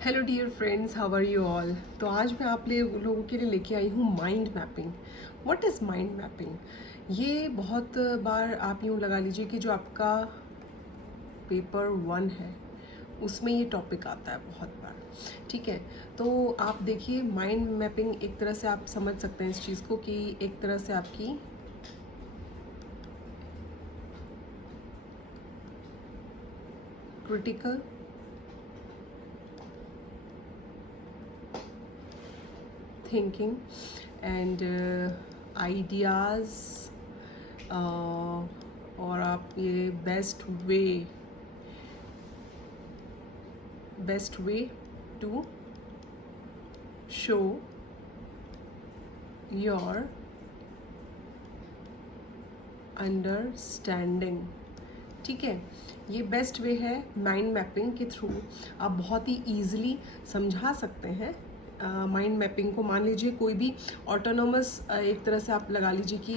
Hello dear friends, how are you all. तो आज मैं आप लोगों के लिए लेके आई हूँ mind mapping. What is mind mapping? ये बहुत बार आप यूँ लगा लीजिए कि जो आपका पेपर 1 है उसमें ये टॉपिक आता है बहुत बार। ठीक है, तो आप देखिए माइंड मैपिंग एक तरह से आप समझ सकते हैं इस चीज़ को कि एक तरह से आपकी क्रिटिकल थिंकिंग एंड आइडियाज़ और आप ये best way to show your understanding. ठीक है, ये बेस्ट वे है माइंड मैपिंग के थ्रू आप बहुत ही ईजिली समझा सकते हैं। माइंड मैपिंग को मान लीजिए कोई भी ऑटोनोमस एक तरह से आप लगा लीजिए कि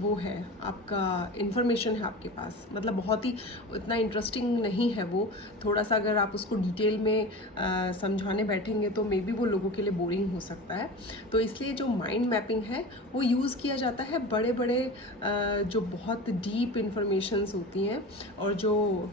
वो है आपका इंफॉर्मेशन है आपके पास, मतलब बहुत ही इतना इंटरेस्टिंग नहीं है वो। थोड़ा सा अगर आप उसको डिटेल में समझाने बैठेंगे तो मे बी वो लोगों के लिए बोरिंग हो सकता है। तो इसलिए जो माइंड मैपिंग है वो यूज़ किया जाता है बड़े बड़े जो बहुत डीप इंफॉर्मेशंस होती हैं और जो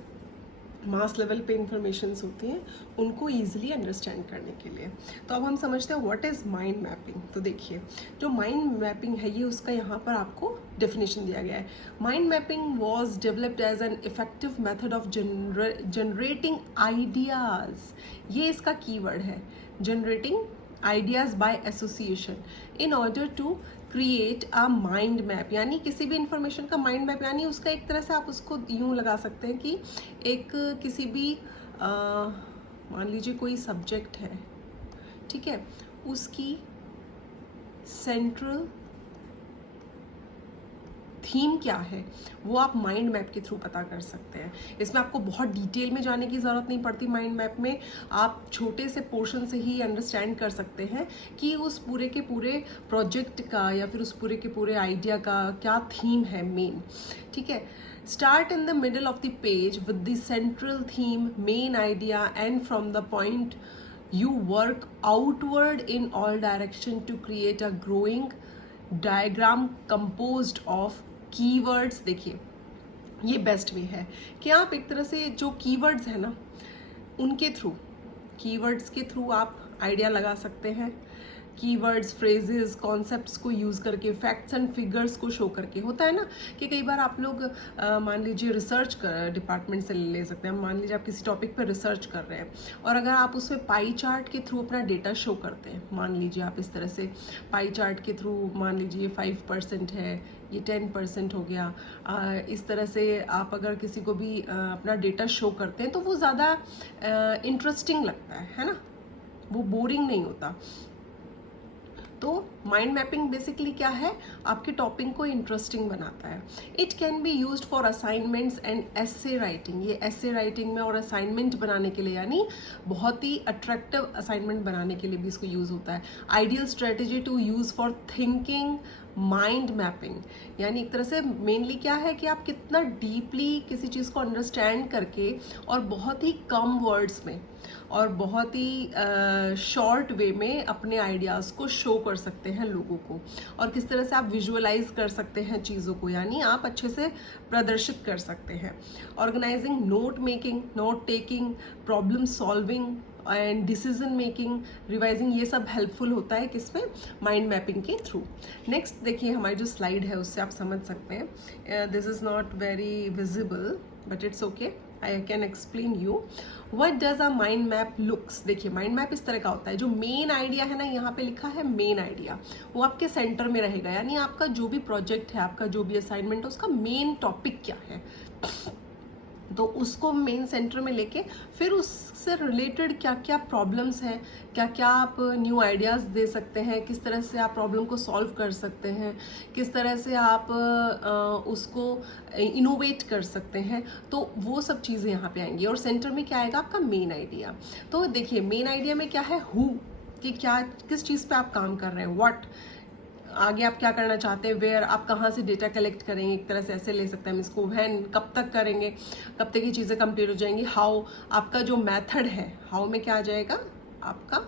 मास लेवल पे इंफॉर्मेशंस होती हैं उनको ईजिली अंडरस्टैंड करने के लिए। तो अब हम समझते हैं व्हाट इज़ माइंड मैपिंग। तो देखिए जो माइंड मैपिंग है ये उसका यहाँ पर आपको डेफिनेशन दिया गया है। Mind mapping was developed as an effective method of generating ideas. ये इसका कीवर्ड है, generating ideas by association in order to create a mind map. यानी किसी भी इंफॉर्मेशन का माइंड मैप, यानी उसका एक तरह से आप उसको यूँ लगा सकते हैं कि एक किसी भी मान लीजिए कोई सब्जेक्ट है, ठीक है, उसकी सेंट्रल थीम क्या है वो आप माइंड मैप के थ्रू पता कर सकते हैं। इसमें आपको बहुत डिटेल में जाने की ज़रूरत नहीं पड़ती। माइंड मैप में आप छोटे से पोर्शन से ही अंडरस्टैंड कर सकते हैं कि उस पूरे के पूरे प्रोजेक्ट का या फिर उस पूरे के पूरे आइडिया का क्या थीम है मेन। ठीक है, start in the middle of the page with the central theme, main idea, and from the point you work outward in all direction to create a growing diagram composed of keywords। देखिए ये best वे है कि आप एक तरह से जो keywords है ना उनके थ्रू, कीवर्ड्स के थ्रू आप आइडिया लगा सकते हैं। कीवर्ड्स, फ्रेजेस, कॉन्सेप्ट्स को यूज़ करके, फैक्ट्स एंड फिगर्स को शो करके। होता है ना कि कई बार आप लोग मान लीजिए रिसर्च डिपार्टमेंट से ले सकते हैं। मान लीजिए आप किसी टॉपिक पर रिसर्च कर रहे हैं और अगर आप उसमें पाई चार्ट के थ्रू अपना डेटा शो करते हैं, मान लीजिए आप इस तरह से पाई चार्ट के थ्रू, मान लीजिए 5% है, ये 10% हो गया, इस तरह से आप अगर किसी को भी अपना डेटा शो करते हैं तो वो ज़्यादा इंटरेस्टिंग लगता है ना, वो बोरिंग नहीं होता। तो माइंड मैपिंग बेसिकली क्या है, आपके टॉपिक को इंटरेस्टिंग बनाता है। It can be used for assignments and essay writing. ये एसे राइटिंग में और असाइनमेंट बनाने के लिए, यानी बहुत ही अट्रैक्टिव असाइनमेंट बनाने के लिए भी इसको यूज़ होता है। Ideal strategy to use for thinking mind mapping, यानी एक तरह से मेनली क्या है कि आप कितना डीपली किसी चीज़ को अंडरस्टैंड करके और बहुत ही कम वर्ड्स में और बहुत ही शॉर्ट वे में अपने आइडियाज़ को शो कर सकते हैं लोगों को, और किस तरह से आप विजुअलाइज कर सकते हैं चीज़ों को, यानी आप अच्छे से प्रदर्शित कर सकते हैं। Organising, note making, note taking, problem solving and decision making, revising, ये सब हेल्पफुल होता है किसमें, माइंड मैपिंग के थ्रू। नेक्स्ट देखिए हमारी जो स्लाइड है उससे आप समझ सकते हैं। This is not very visible but it's okay, I can explain you what does a mind map looks. देखिए माइंड मैप इस तरह का होता है, जो मेन आइडिया है ना, यहाँ पे लिखा है मेन आइडिया, वो आपके सेंटर में रहेगा। यानी आपका जो भी प्रोजेक्ट है, आपका जो भी असाइनमेंट है, उसका मेन टॉपिक क्या है, तो उसको मेन सेंटर में लेके फिर उससे रिलेटेड क्या क्या प्रॉब्लम्स हैं, क्या क्या आप न्यू आइडियाज़ दे सकते हैं, किस तरह से आप प्रॉब्लम को सॉल्व कर सकते हैं, किस तरह से आप उसको इनोवेट कर सकते हैं, तो वो सब चीज़ें यहाँ पे आएंगी। और सेंटर में क्या आएगा, आपका मेन आइडिया। तो देखिए मेन आइडिया में क्या है, हु, कि क्या किस चीज़ पे आप काम कर रहे हैं, व्हाट, आगे आप क्या करना चाहते हैं, वेयर आप कहाँ से डेटा कलेक्ट करेंगे, एक तरह से ऐसे ले सकते हैं हम इसको, व्हेन कब तक करेंगे, कब तक ये चीज़ें कंप्लीट हो जाएंगी, हाउ आपका जो मेथड है, हाउ में क्या आ जाएगा आपका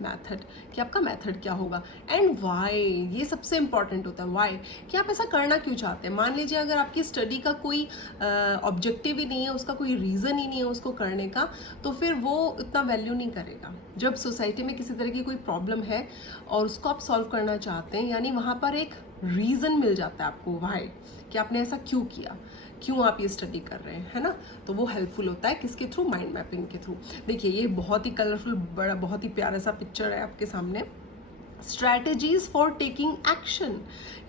मेथड, कि आपका मेथड क्या होगा, एंड वाई, ये सबसे इंपॉर्टेंट होता है वाई, कि आप ऐसा करना क्यों चाहते हैं। मान लीजिए अगर आपकी स्टडी का कोई ऑब्जेक्टिव ही नहीं है, उसका कोई रीज़न ही नहीं है उसको करने का, तो फिर वो इतना वैल्यू नहीं करेगा। जब सोसाइटी में किसी तरह की कोई प्रॉब्लम है और उसको आप सॉल्व करना चाहते हैं, यानी वहाँ पर एक रीज़न मिल जाता है आपको वाई, कि आपने ऐसा क्यों किया, क्यों आप ये स्टडी कर रहे हैं, है ना। तो वो हेल्पफुल होता है किसके थ्रू, माइंड मैपिंग के थ्रू। देखिए ये बहुत ही कलरफुल, बड़ा बहुत ही प्यारा सा पिक्चर है आपके सामने, स्ट्रैटेजीज फॉर टेकिंग एक्शन।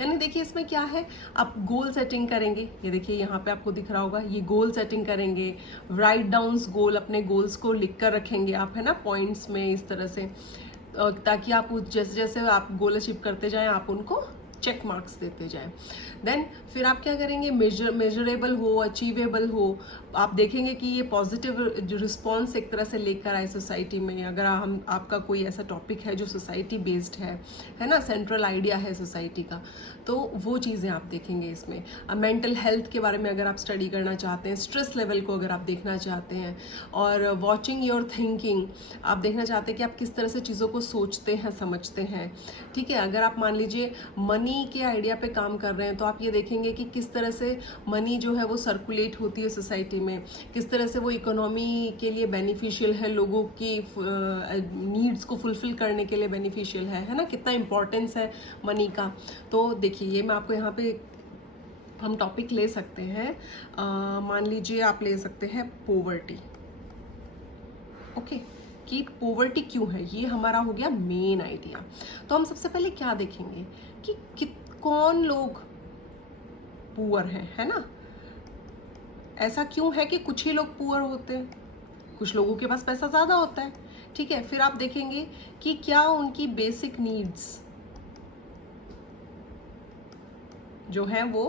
यानी देखिए इसमें क्या है, आप गोल सेटिंग करेंगे, ये देखिए यहाँ पे आपको दिख रहा होगा, ये गोल सेटिंग करेंगे, राइट डाउन्स गोल, अपने गोल्स को लिख कर रखेंगे आप, है ना, पॉइंट्स में इस तरह से, ताकि आप जैसे जैसे आप गोल अचीव करते जाएं आप उनको चेक मार्क्स देते जाएं। देन फिर आप क्या करेंगे, मेजरेबल हो, अचीवेबल हो, आप देखेंगे कि ये पॉजिटिव रिस्पॉन्स एक तरह से लेकर आए सोसाइटी में। अगर हम आपका कोई ऐसा टॉपिक है जो सोसाइटी बेस्ड है ना, सेंट्रल आइडिया है सोसाइटी का, तो वो चीज़ें आप देखेंगे इसमें। मेंटल हेल्थ के बारे में अगर आप स्टडी करना चाहते हैं, स्ट्रेस लेवल को अगर आप देखना चाहते हैं, और वॉचिंग योर थिंकिंग, आप देखना चाहते हैं कि आप किस तरह से चीज़ों को सोचते हैं, समझते हैं, ठीक है। अगर आप मान लीजिए मनी के आइडिया पे काम कर रहे हैं, तो आप ये देखेंगे कि किस तरह से मनी जो है वो सर्कुलेट होती है सोसाइटी में, किस तरह से वो इकोनॉमी के लिए बेनिफिशियल है, लोगों की नीड्स को फुलफिल करने के लिए बेनिफिशियल है ना, कितना इंपॉर्टेंस है मनी का। तो देखिए ये मैं आपको यहाँ पे हम टॉपिक ले सकते हैं, मान लीजिए आप ले सकते हैं पोवर्टी, ओके, कि पोवर्टी क्यों है, ये हमारा हो गया मेन आइडिया। तो हम सबसे पहले क्या देखेंगे कि कौन लोग पुअर हैं, है ना। ऐसा क्यों है कि कुछ ही लोग पुअर होते हैं, कुछ लोगों के पास पैसा ज़्यादा होता है, ठीक है। फिर आप देखेंगे कि क्या उनकी बेसिक नीड्स जो हैं वो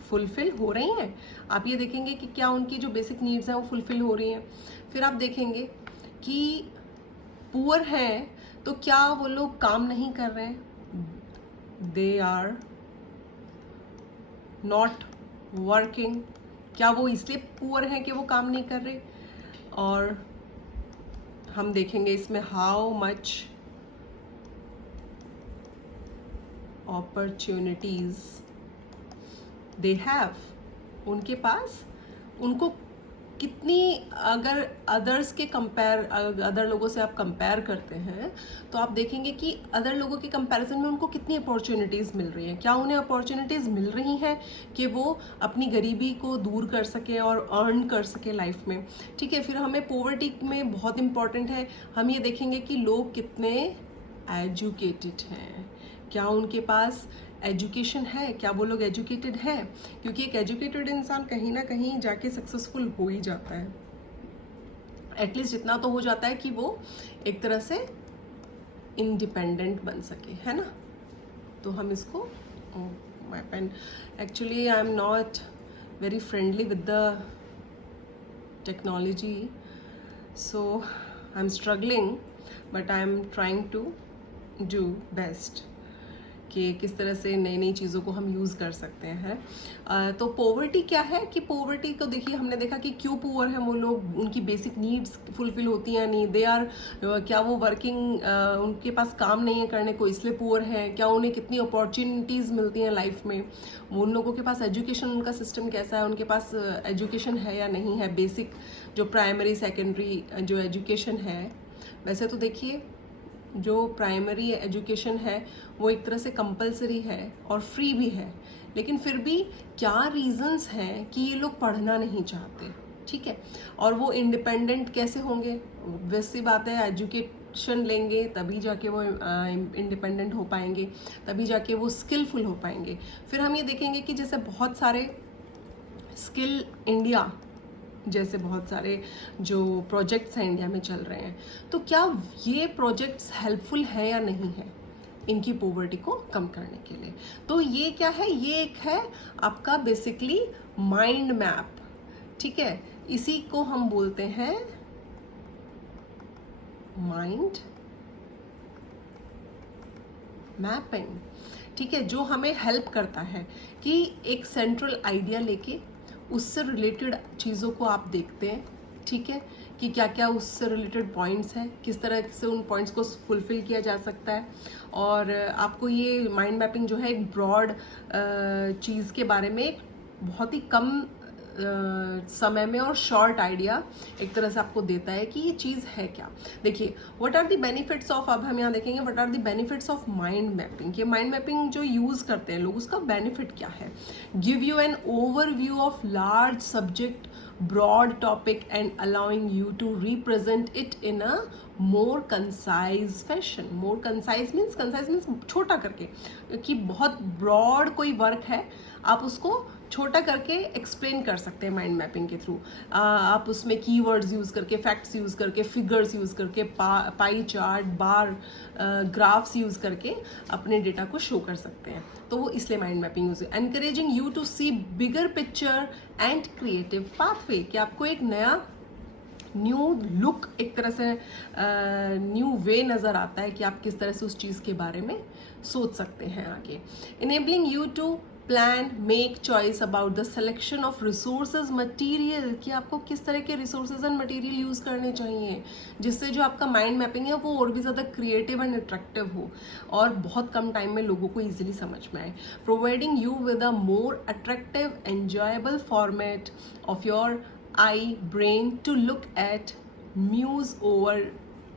फुलफिल हो रही हैं। आप ये देखेंगे कि क्या उनकी जो बेसिक नीड्स हैं वो फुलफिल हो रही हैं। फिर आप देखेंगे कि पुअर हैं तो क्या वो लोग काम नहीं कर रहे हैं, दे आर नॉट वर्किंग, क्या वो इसलिए पुअर हैं कि वो काम नहीं कर रहे। और हम देखेंगे इसमें how much opportunities they have, उनके पास, उनको कितनी, अगर अदर्स के कंपेयर, अदर लोगों से आप कंपेयर करते हैं तो आप देखेंगे कि अदर लोगों के कंपैरिजन में उनको कितनी अपॉर्चुनिटीज़ मिल रही हैं, क्या उन्हें अपॉर्चुनिटीज़ मिल रही हैं कि वो अपनी गरीबी को दूर कर सके और अर्न कर सके लाइफ में, ठीक है। फिर हमें पोवर्टी में बहुत इंपॉर्टेंट है, हम ये देखेंगे कि लोग कितने एजुकेटेड हैं, क्या उनके पास एजुकेशन है, क्या वो लोग एजुकेटेड हैं, क्योंकि एक एजुकेटेड इंसान कहीं ना कहीं जाके सक्सेसफुल हो ही जाता है, एटलीस्ट जितना तो हो जाता है कि वो एक तरह से इंडिपेंडेंट बन सके, है ना। तो हम इसको, my pen, actually I am not very friendly with the technology, so I am struggling, but I am trying to do best कि किस तरह से नई नई चीज़ों को हम यूज़ कर सकते हैं। तो पोवर्टी क्या है, कि पोवर्टी को देखिए हमने देखा कि क्यों पुअर हैं वो लोग, उनकी बेसिक नीड्स फुलफिल होती हैं नहीं, दे आर, क्या वो वर्किंग, उनके पास काम नहीं है करने को इसलिए पुअर हैं, क्या उन्हें कितनी अपॉर्चुनिटीज़ मिलती हैं लाइफ में, उन लोगों के पास एजुकेशन, उनका सिस्टम कैसा है, उनके पास एजुकेशन है या नहीं है, बेसिक जो प्राइमरी सेकेंडरी जो एजुकेशन है। वैसे तो देखिए जो प्राइमरी एजुकेशन है वो एक तरह से कंपलसरी है और फ्री भी है, लेकिन फिर भी क्या रीजंस हैं कि ये लोग पढ़ना नहीं चाहते, ठीक है। और वो इंडिपेंडेंट कैसे होंगे, वैसी बात है, एजुकेशन लेंगे तभी जाके वो इंडिपेंडेंट हो पाएंगे, तभी जाके वो स्किलफुल हो पाएंगे। फिर हम ये देखेंगे कि जैसे बहुत सारे स्किल इंडिया जैसे बहुत सारे जो प्रोजेक्ट्स हैं इंडिया में चल रहे हैं, तो क्या ये प्रोजेक्ट्स हेल्पफुल है या नहीं है इनकी पॉवर्टी को कम करने के लिए। तो ये क्या है, ये एक है आपका बेसिकली माइंड मैप, ठीक है। इसी को हम बोलते हैं माइंड मैपिंग, ठीक है, जो हमें हेल्प करता है कि एक सेंट्रल आइडिया लेके उससे रिलेटेड चीज़ों को आप देखते हैं, ठीक है, कि क्या क्या उससे रिलेटेड पॉइंट्स हैं, किस तरह से उन पॉइंट्स को फुलफिल किया जा सकता है। और आपको ये माइंड मैपिंग जो है एक ब्रॉड चीज़ के बारे में एक बहुत ही कम समय में और शॉर्ट आइडिया एक तरह से आपको देता है कि ये चीज़ है क्या। देखिए, what are the benefits of, अब हम यहाँ देखेंगे what are the benefits of mind mapping. ये माइंड मैपिंग जो यूज़ करते हैं लोग, उसका बेनिफिट क्या है। Give you an overview of large subject, broad topic and allowing you to represent it in a more concise fashion. More concise means छोटा करके, कि बहुत broad कोई वर्क है आप उसको छोटा करके एक्सप्लेन कर सकते हैं माइंड मैपिंग के थ्रू। आप उसमें कीवर्ड्स यूज़ करके, फैक्ट्स यूज़ करके, फिगर्स यूज़ करके, पाई चार्ट, बार ग्राफ्स यूज़ करके अपने डेटा को शो कर सकते हैं। तो वो इसलिए माइंड मैपिंग यूज है। Encouraging you to see bigger picture and creative pathway, कि आपको एक नया न्यू लुक, एक तरह से न्यू वे नज़र आता है कि आप किस तरह से उस चीज़ के बारे में सोच सकते हैं आगे। Enabling you to plan, make choice about the selection of resources material, कि आपको किस तरह के रिसोर्सेज एंड मटीरियल यूज़ करने चाहिए जिससे जो आपका माइंड मैपिंग है वो और भी ज़्यादा क्रिएटिव एंड अट्रैक्टिव हो और बहुत कम टाइम में लोगों को ईजिली समझ में आए। Providing you with a more attractive enjoyable format of your eye brain to look at, muse over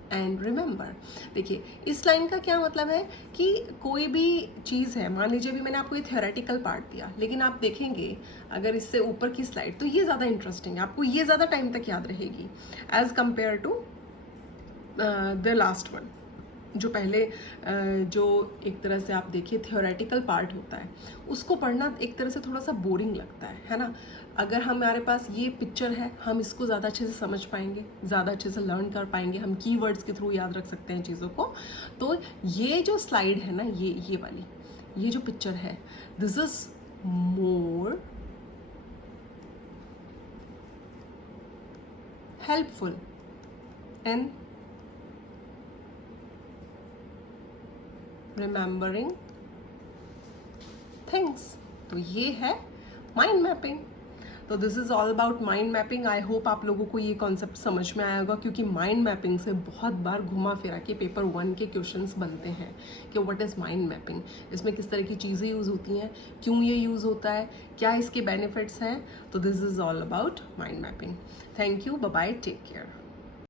and remember. देखिए, इस लाइन का क्या मतलब है कि कोई भी चीज़ है, मान लीजिए भी मैंने आपको ये थियोरेटिकल पार्ट दिया, लेकिन आप देखेंगे अगर इससे ऊपर की स्लाइड तो ये ज़्यादा इंटरेस्टिंग है, आपको ये ज़्यादा टाइम तक याद रहेगी as compare to the last one. जो पहले जो एक तरह से आप देखिए थियोरेटिकल पार्ट होता है, उसको पढ़ना एक तरह से थोड़ा सा बोरिंग लगता है ना। अगर हमारे पास ये पिक्चर है, हम इसको ज़्यादा अच्छे से समझ पाएंगे, ज़्यादा अच्छे से लर्न कर पाएंगे, हम कीवर्ड्स के थ्रू याद रख सकते हैं चीज़ों को। तो ये जो स्लाइड है ना, ये वाली, ये जो पिक्चर है, this is more helpful and remembering things. तो ये है माइंड मैपिंग। तो this is all about mind mapping. I hope आप लोगों को ये कॉन्सेप्ट समझ में आया होगा, क्योंकि माइंड मैपिंग से बहुत बार घुमा फिरा के पेपर 1 के क्वेश्चंस बनते हैं कि व्हाट इज़ माइंड मैपिंग, इसमें किस तरह की चीज़ें यूज़ होती हैं, क्यों ये यूज़ होता है, क्या इसके बेनिफिट्स हैं। तो this is all about mind mapping. Thank you, bye bye, take care.